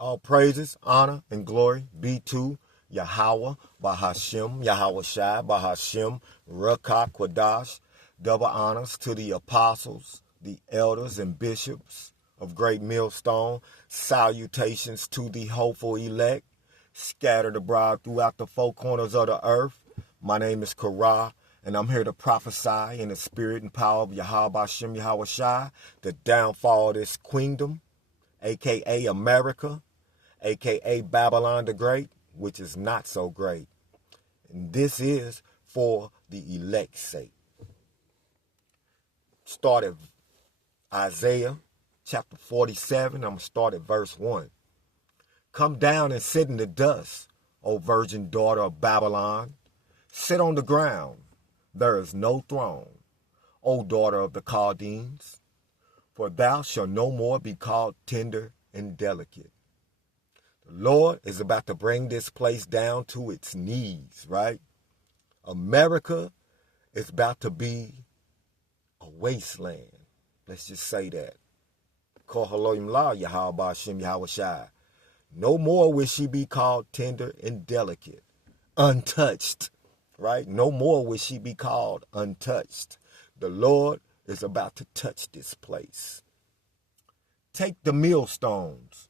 All praises, honor, and glory be to Yahweh, Bahashem, Yahweh Shai, Bahashem, Rakak, Kwadash. Double honors to the apostles, the elders, and bishops of Great Millstone. Salutations to the hopeful elect, scattered abroad throughout the four corners of the earth. My name is Kara, and I'm here to prophesy in the spirit and power of Yahweh Bahashem, Yahweh Shai, the downfall of this kingdom, a.k.a. America, a.k.a. Babylon the Great, which is not so great. And this is for the elect's sake. Start at Isaiah chapter 47. I'm going to start at verse 1. Come down and sit in the dust, O virgin daughter of Babylon. Sit on the ground. There is no throne, O daughter of the Chaldeans. For thou shalt no more be called tender and delicate. The Lord is about to bring this place down to its knees, right? America is about to be a wasteland. Let's just say that. No more will she be called tender and delicate, untouched, right? No more will she be called untouched. The Lord is about to touch this place. Take the millstones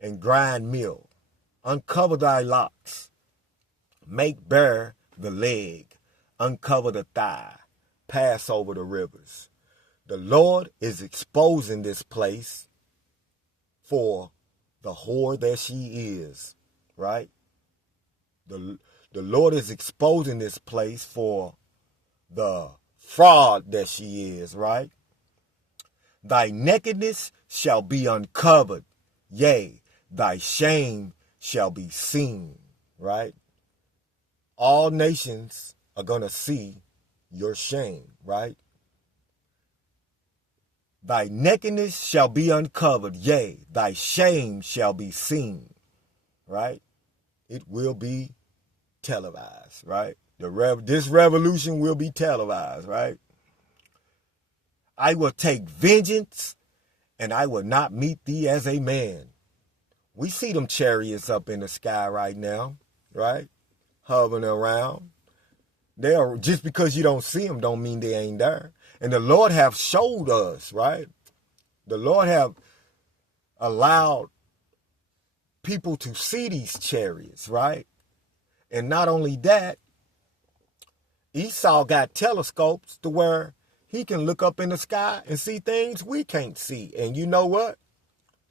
and grind meal. Uncover thy locks. Make bare the leg. Uncover the thigh. Pass over the rivers. The Lord is exposing this place for the whore that she is, right? The Lord is exposing this place for the fraud that she is, right? Thy nakedness shall be uncovered, yea, thy shame shall be seen, right? All nations are going to see your shame, right? Thy nakedness shall be uncovered, yea, thy shame shall be seen, right? It will be televised, right? This revolution will be televised, right? I will take vengeance, and I will not meet thee as a man. We see them chariots up in the sky right now, right? Hovering around. They are, just because you don't see them don't mean they ain't there. And the Lord have showed us, right? The Lord have allowed people to see these chariots, right? And not only that, Esau got telescopes to where he can look up in the sky and see things we can't see. And you know what?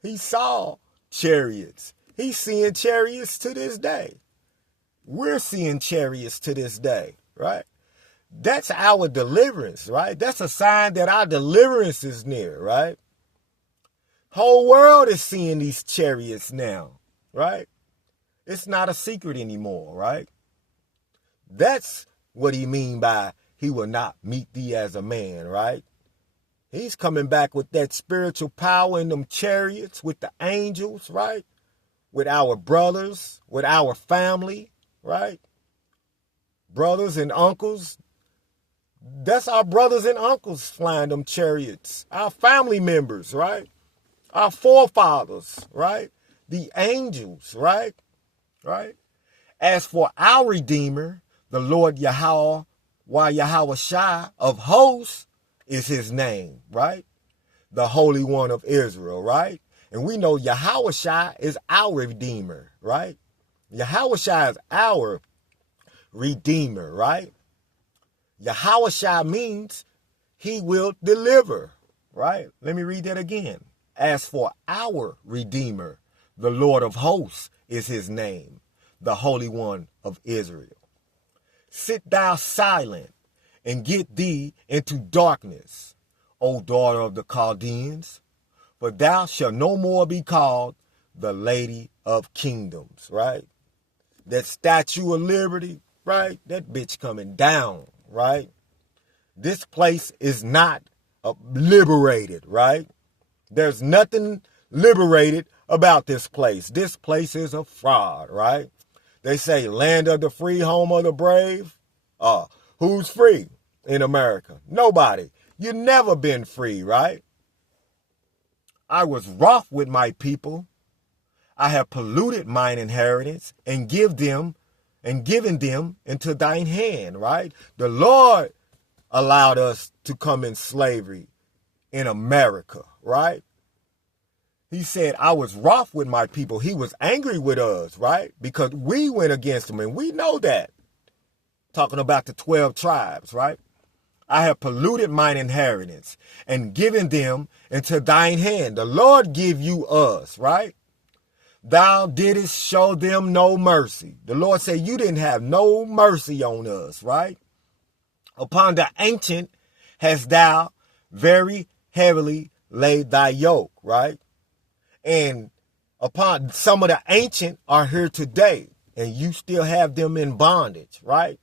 He saw chariots. He's seeing chariots to this day. We're seeing chariots to this day, right? That's our deliverance, right? That's a sign that our deliverance is near, right? Whole world is seeing these chariots now, right? It's not a secret anymore, right? That's what he mean by he will not meet thee as a man, right? He's coming back with that spiritual power in them chariots, with the angels, right? With our brothers, with our family, right? Brothers and uncles. That's our brothers and uncles flying them chariots. Our family members, right? Our forefathers, right? The angels, right? Right? As for our Redeemer, the Lord Yahweh, Yahweh Shai of hosts is his name, right? The Holy One of Israel, right? And we know Yahweh Shai is our Redeemer, right? Yahweh Shai is our Redeemer, right? Yahweh Shai means he will deliver, right? Let me read that again. As for our Redeemer, the Lord of hosts is his name, the Holy One of Israel. Sit thou silent and get thee into darkness, O daughter of the Chaldeans, for thou shalt no more be called the Lady of Kingdoms, right? That Statue of Liberty, right? That bitch coming down, right? This place is not liberated, right? There's nothing liberated about this place. This place is a fraud, right? They say land of the free, home of the brave. Who's free in America? Nobody. You never been free, right? I was rough with my people. I have polluted mine inheritance and given them into thine hand, right? The Lord allowed us to come in slavery in America, right? He said, I was wroth with my people. He was angry with us, right? Because we went against him, and we know that. Talking about the 12 tribes, right? I have polluted mine inheritance and given them into thine hand. The Lord give you us, right? Thou didst show them no mercy. The Lord said you didn't have no mercy on us, right? Upon the ancient hast thou very heavily laid thy yoke, right? And upon some of the ancient are here today, and you still have them in bondage, right?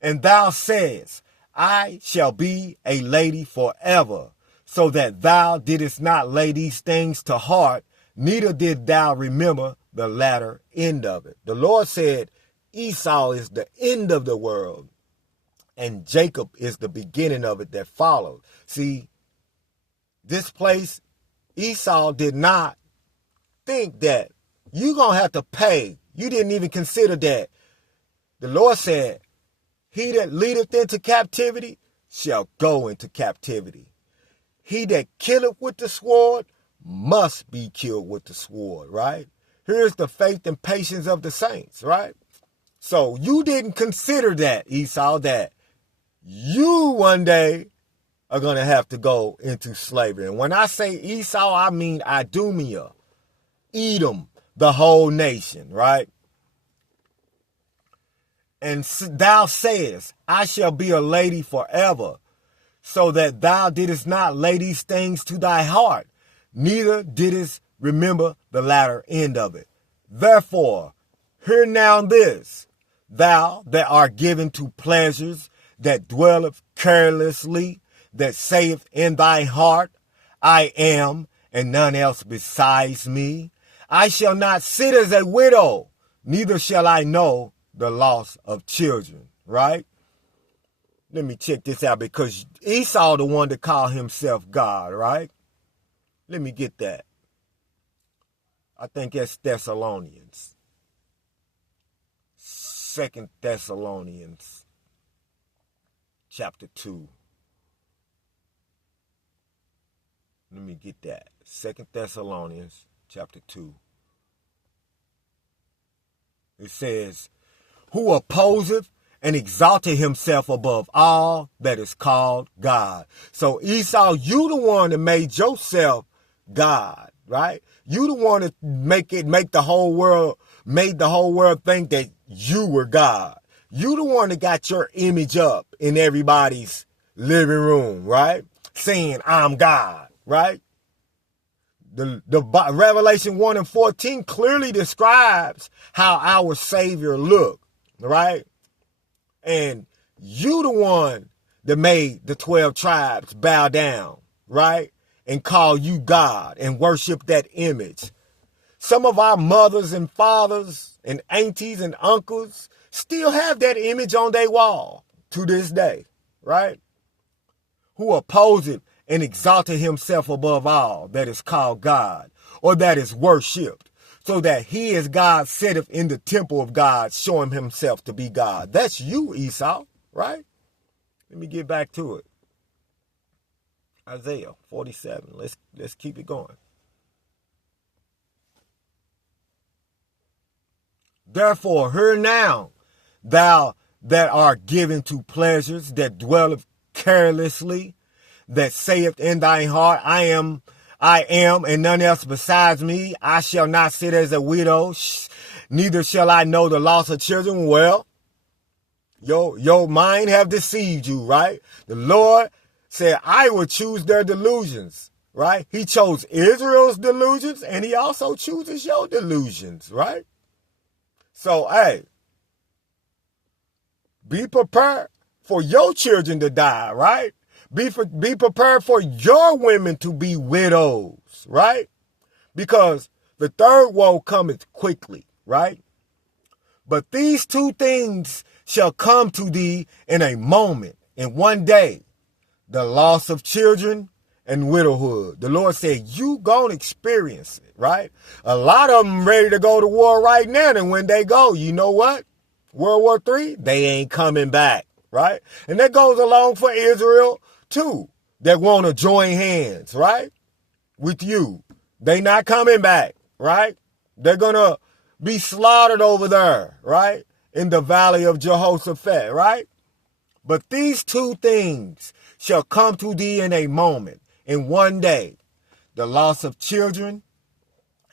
And thou sayest, I shall be a lady forever, so that thou didst not lay these things to heart, neither did thou remember the latter end of it. The Lord said Esau is the end of the world, and Jacob is the beginning of it that followed. See, this place, Esau did not think that you're going to have to pay. You didn't even consider that. The Lord said, he that leadeth into captivity shall go into captivity. He that killeth with the sword must be killed with the sword, right? Here's the faith and patience of the saints, right? So you didn't consider that, Esau, that you one day are going to have to go into slavery. And when I say Esau, I mean Idumea, Edom, the whole nation, right? And thou sayest, I shall be a lady forever, so that thou didst not lay these things to thy heart, neither didst remember the latter end of it. Therefore, hear now this, thou that art given to pleasures, that dwelleth carelessly, that saith in thy heart, I am, and none else besides me. I shall not sit as a widow, neither shall I know the loss of children, right? Let me check this out, because Esau the one that called himself God, right? Let me get that. I think that's Thessalonians. 2 Thessalonians chapter 2. Let me get that. 2 Thessalonians chapter 2. It says, who opposeth and exalted himself above all that is called God. So Esau, you the one that made yourself God, right? You the one that made the whole world think that you were God. You the one that got your image up in everybody's living room, right? Saying, I'm God, right? The Revelation 1 and 14 clearly describes how our Savior looked, right? And you the one that made the 12 tribes bow down, right? And call you God and worship that image. Some of our mothers and fathers and aunties and uncles still have that image on their wall to this day, right? Who opposed and exalted himself above all that is called God, or that is worshipped, so that he as God sitteth in the temple of God, showing himself to be God. That's you, Esau, right? Let me get back to it. Isaiah 47. Let's keep it going. Therefore, hear now, thou that art given to pleasures, that dwelleth carelessly, that saith in thy heart, I am, and none else besides me. I shall not sit as a widow, neither shall I know the loss of children. Well, your mind have deceived you, right? The Lord said, I will choose their delusions, right? He chose Israel's delusions, and he also chooses your delusions, right? So, hey, be prepared for your children to die, right? Be prepared for your women to be widows, right? Because the third woe cometh quickly, right? But these two things shall come to thee in a moment, in one day, the loss of children and widowhood. The Lord said, you gonna experience it, right? A lot of them ready to go to war right now. And when they go, you know what? World War III, they ain't coming back, right? And that goes along for Israel too. That want to join hands, right? With you. They not coming back, right? They're going to be slaughtered over there, right? In the valley of Jehoshaphat, right? But these two things shall come to thee in a moment, in one day. The loss of children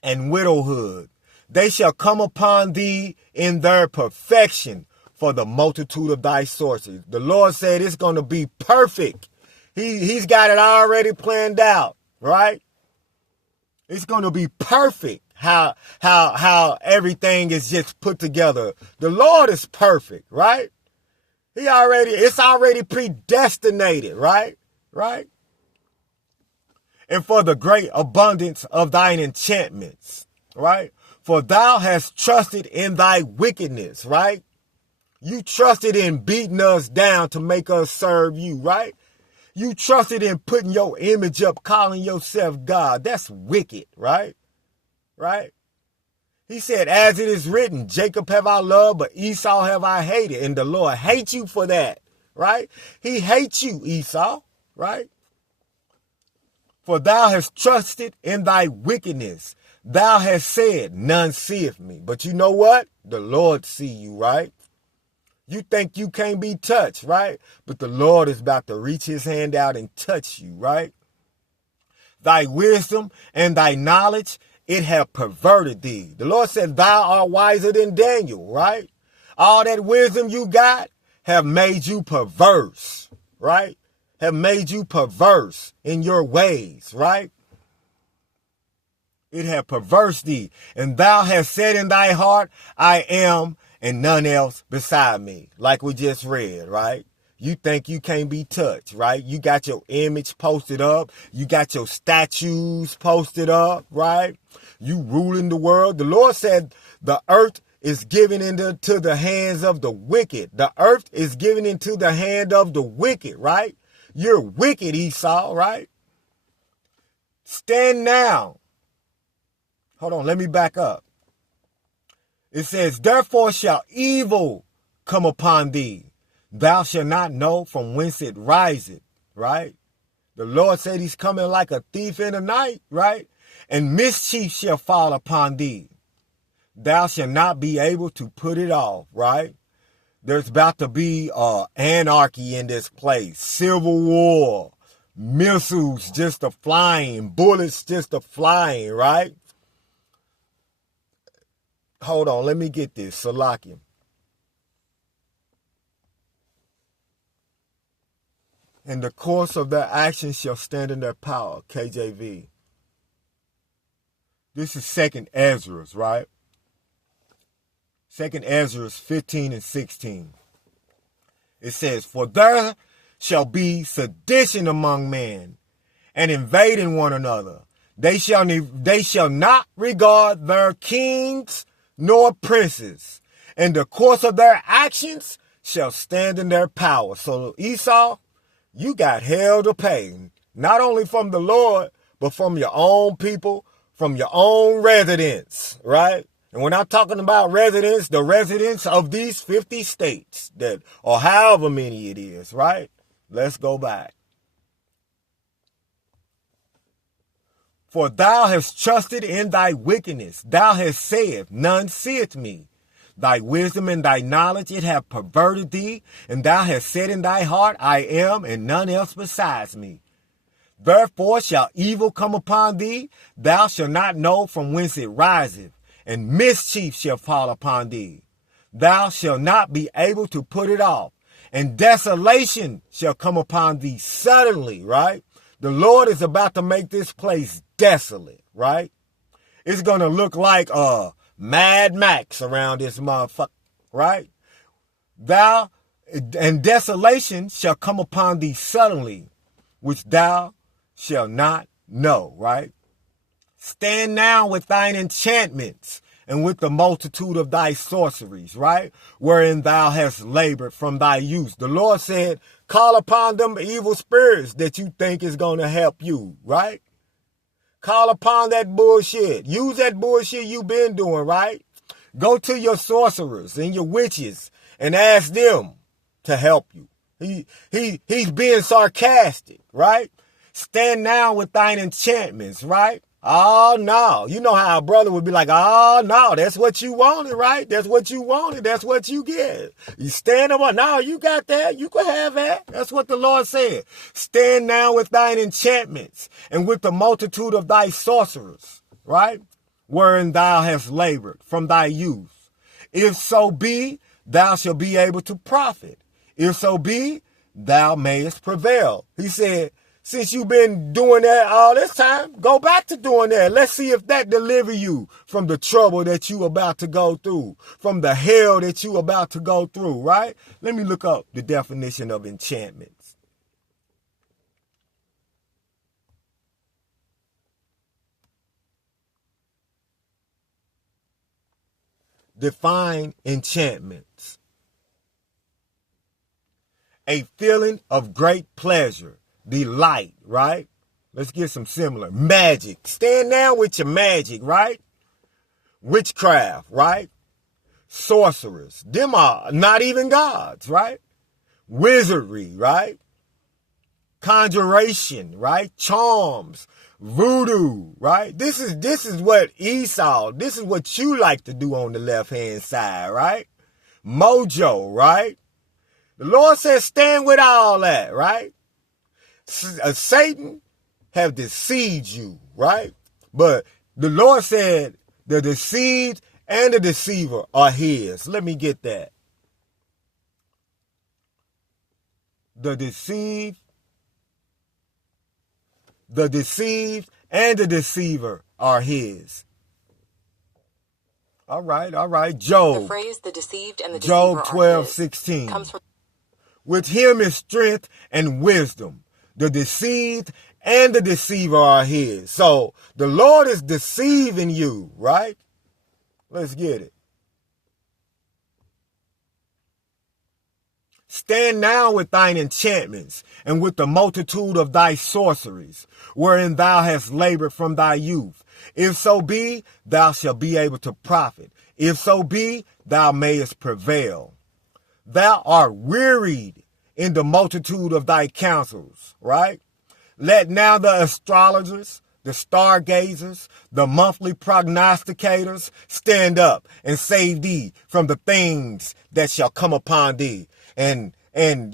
and widowhood. They shall come upon thee in their perfection for the multitude of thy sources. The Lord said it's going to be perfect. He's got it already planned out, right? It's going to be perfect how everything is just put together. The Lord is perfect, right? It's already predestinated, right? Right? And for the great abundance of thine enchantments, right? For thou hast trusted in thy wickedness, right? You trusted in beating us down to make us serve you, right? You trusted in putting your image up, calling yourself God. That's wicked, right? Right? He said, as it is written, Jacob have I loved, but Esau have I hated. And the Lord hates you for that, right? He hates you, Esau, right? For thou hast trusted in thy wickedness. Thou hast said, none seeth me. But you know what? The Lord see you, right? You think you can't be touched, right? But the Lord is about to reach his hand out and touch you, right? Thy wisdom and thy knowledge, it have perverted thee. The Lord said, thou art wiser than Daniel, right? All that wisdom you got have made you perverse, right? Have made you perverse in your ways, right? It have perverse thee. And thou hast said in thy heart, I am, and none else beside me. Like we just read, right? You think you can't be touched, right? You got your image posted up. You got your statues posted up, right? You ruling the world. The Lord said the earth is given into the hands of the wicked. The earth is given into the hand of the wicked, right? You're wicked, Esau, right? Stand now. Hold on, let me back up. It says, therefore shall evil come upon thee. Thou shalt not know from whence it riseth, right? The Lord said he's coming like a thief in the night, right? And mischief shall fall upon thee. Thou shalt not be able to put it off, right? There's about to be anarchy in this place. Civil war. Missiles just a flying. Bullets just a flying, right? Hold on, let me get this. Salakia. In the course of their actions shall stand in their power. KJV. This is 2nd Ezra, right? 2nd Ezra 15 and 16. It says, for there shall be sedition among men, and invading one another. They shall not regard their kings nor princes, and the course of their actions shall stand in their power. So Esau, you got hell to pay, not only from the Lord, but from your own people, from your own residents, right? And when I'm talking about residents, the residents of these 50 states, that, or however many it is, right? Let's go back. For thou hast trusted in thy wickedness. Thou hast said, none seeth me. Thy wisdom and thy knowledge, it have perverted thee. And thou hast said in thy heart, I am, and none else besides me. Therefore shall evil come upon thee. Thou shalt not know from whence it riseth. And mischief shall fall upon thee. Thou shalt not be able to put it off. And desolation shall come upon thee suddenly, right? The Lord is about to make this place desolate, right? It's going to look like Mad Max around this motherfucker, right? And desolation shall come upon thee suddenly, which thou shalt not know, right? Stand now with thine enchantments and with the multitude of thy sorceries, right? Wherein thou hast labored from thy youth. The Lord said, Call upon them evil spirits that you think is going to help you, right? Call upon that bullshit. Use that bullshit you've been doing, right? Go to your sorcerers and your witches and ask them to help you. He's being sarcastic, right? Stand now with thine enchantments, right? Oh, no. You know how a brother would be like, oh, no, that's what you wanted, right? That's what you wanted. That's what you get. You stand up. No, you got that. You can have that. That's what the Lord said. Stand now with thine enchantments and with the multitude of thy sorcerers, right? Wherein thou hast labored from thy youth. If so be, thou shalt be able to profit. If so be, thou mayest prevail. He said, since you've been doing that all this time, go back to doing that. Let's see if that deliver you from the trouble that you about to go through, from the hell that you about to go through, right? Let me look up the definition of enchantments. Define enchantments. A feeling of great pleasure. Delight, right? Let's get some similar. Magic. Stand down with your magic, right? Witchcraft, right? Sorcerers. Them are not even gods, right? Wizardry, right? Conjuration, right? Charms. Voodoo, right? This is what Esau, this is what you like to do on the left-hand side, right? Mojo, right? The Lord says stand with all that, right? Satan have deceived you, right? But the Lord said the deceived and the deceiver are his. Let me get that. The deceived and the deceiver are his. All right. Job. The phrase the deceived and the deceiver Job 12:16 comes from. With him is strength and wisdom. The deceived and the deceiver are his. So the Lord is deceiving you, right? Let's get it. Stand now with thine enchantments and with the multitude of thy sorceries, wherein thou hast labored from thy youth. If so be, thou shalt be able to profit. If so be, thou mayest prevail. Thou art wearied in the multitude of thy counsels, right? Let now the astrologers, the stargazers, the monthly prognosticators stand up and save thee from the things that shall come upon thee. And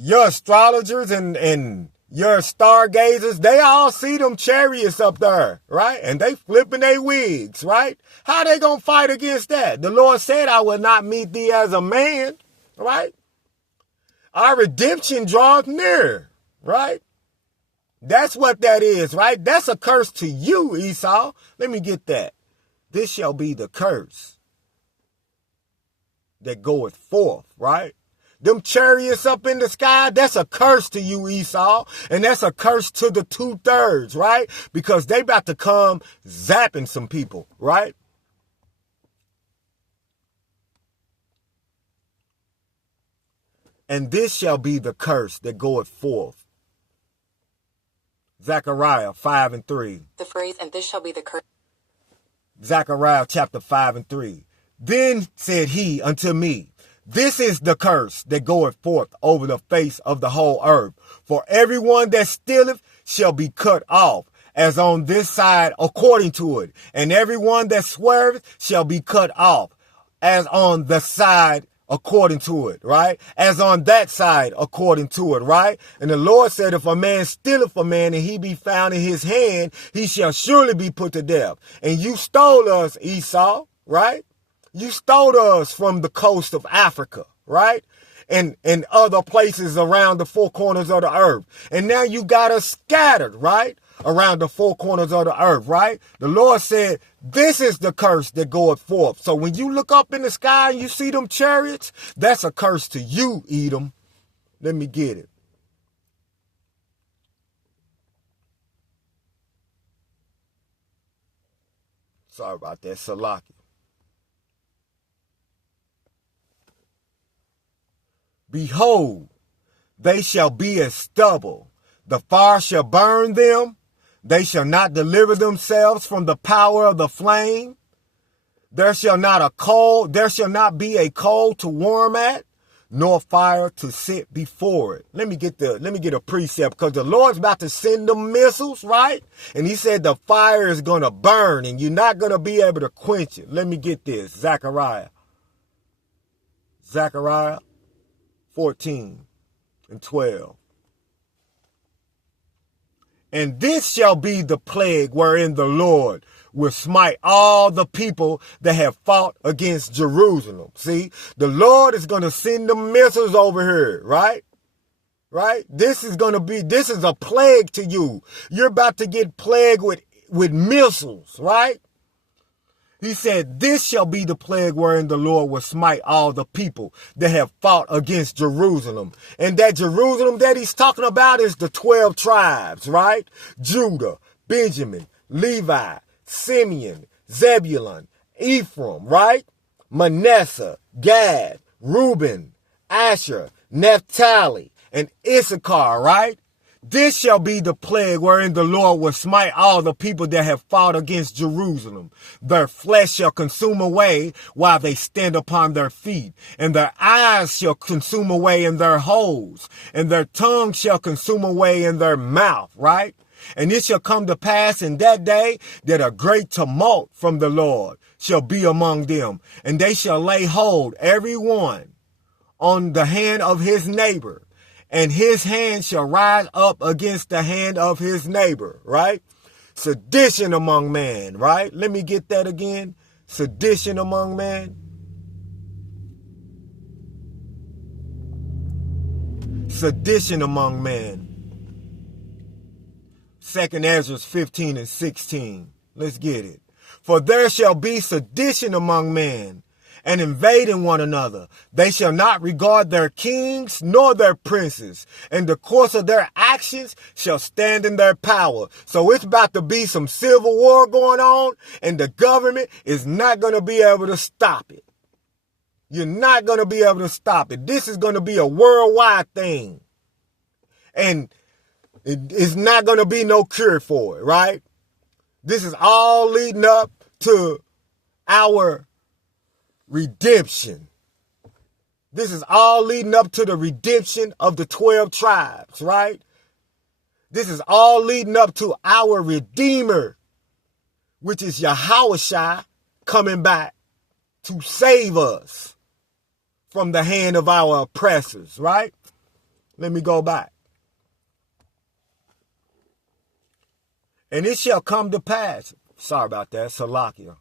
your astrologers and your stargazers, they all see them chariots up there, right? And they flipping their wigs, right? How they gonna fight against that? The Lord said, I will not meet thee as a man, right? Our redemption draws near, right? That's what that is, right? That's a curse to you, Esau. Let me get that. This shall be the curse that goeth forth, right? Them chariots up in the sky, that's a curse to you, Esau. And that's a curse to the 2/3, right? Because they about to come zapping some people, right? And this shall be the curse that goeth forth. Zechariah 5:3. The phrase, and this shall be the curse. Zechariah chapter 5:3. Then said he unto me, this is the curse that goeth forth over the face of the whole earth. For everyone that stealeth shall be cut off, as on this side according to it. And everyone that sweareth shall be cut off, as on the side according to it, right? As on that side according to it, right? And the Lord said, if a man stealeth a man and he be found in his hand, he shall surely be put to death. And you stole us, Esau, right? You stole us from the coast of Africa, right? And other places around the four corners of the earth. And now you got us scattered, right? Around the four corners of the earth, right? The Lord said, this is the curse that goeth forth. So when you look up in the sky and you see them chariots, that's a curse to you, Edom. Let me get it. Sorry about that, Salaki. Behold, they shall be as stubble. The fire shall burn them. They shall not deliver themselves from the power of the flame. There shall not be a coal to warm at, nor fire to sit before it. Let me get a precept, because the Lord's about to send them missiles, right? And he said the fire is going to burn and you're not going to be able to quench it. Let me get this. Zechariah 14:12. And this shall be the plague wherein the Lord will smite all the people that have fought against Jerusalem. See, the Lord is going to send the missiles over here, right? Right? This is a plague to you. You're about to get plagued with missiles, right? He said, this shall be the plague wherein the Lord will smite all the people that have fought against Jerusalem. And that Jerusalem that he's talking about is the 12 tribes, right? Judah, Benjamin, Levi, Simeon, Zebulun, Ephraim, right? Manasseh, Gad, Reuben, Asher, Naphtali, and Issachar, right? This shall be the plague wherein the Lord will smite all the people that have fought against Jerusalem. Their flesh shall consume away while they stand upon their feet, and their eyes shall consume away in their holes, and their tongue shall consume away in their mouth, right? And it shall come to pass in that day that a great tumult from the Lord shall be among them, and they shall lay hold every one on the hand of his neighbor, and his hand shall rise up against the hand of his neighbor, right? Sedition among man, right? Let me get that again. Sedition among man. Sedition among man. 2nd Ezra 15:16. Let's get it. For there shall be sedition among men, and invading one another. They shall not regard their kings nor their princes, and the course of their actions shall stand in their power. So it's about to be some civil war going on, and the government is not going to be able to stop it. You're not going to be able to stop it. This is going to be a worldwide thing. And it's not going to be no cure for it, right? This is all leading up to our redemption. This is all leading up to the redemption of the 12 tribes, right? This is all leading up to our Redeemer, which is Yahushua, coming back to save us from the hand of our oppressors, right? Let me go back. And it shall come to pass. Sorry about that. Salakia.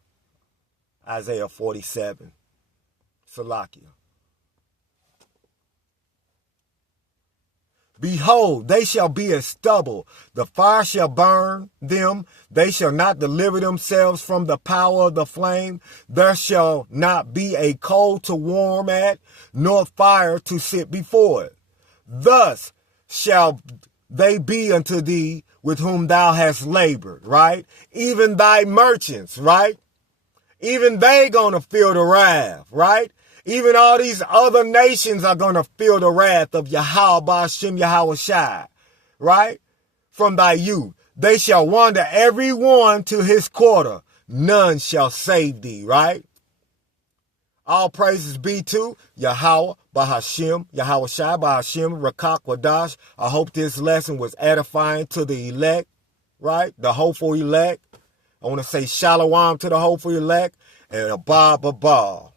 Isaiah 47. Salakia. Behold, they shall be as stubble. The fire shall burn them. They shall not deliver themselves from the power of the flame. There shall not be a coal to warm at, nor fire to sit before it. Thus shall they be unto thee with whom thou hast labored, right? Even thy merchants, right? Even they gonna feel the wrath, right? Even all these other nations are going to feel the wrath of Yahweh Ba'ashem Yahushai, right? From thy youth. They shall wander every one to his quarter. None shall save thee, right? All praises be to Yahweh Ba'ashem Yahushai Ba'ashem Rakak Wadash. I hope this lesson was edifying to the elect, right? The hopeful elect. I want to say shalom to the hopeful elect and a ba ba ba.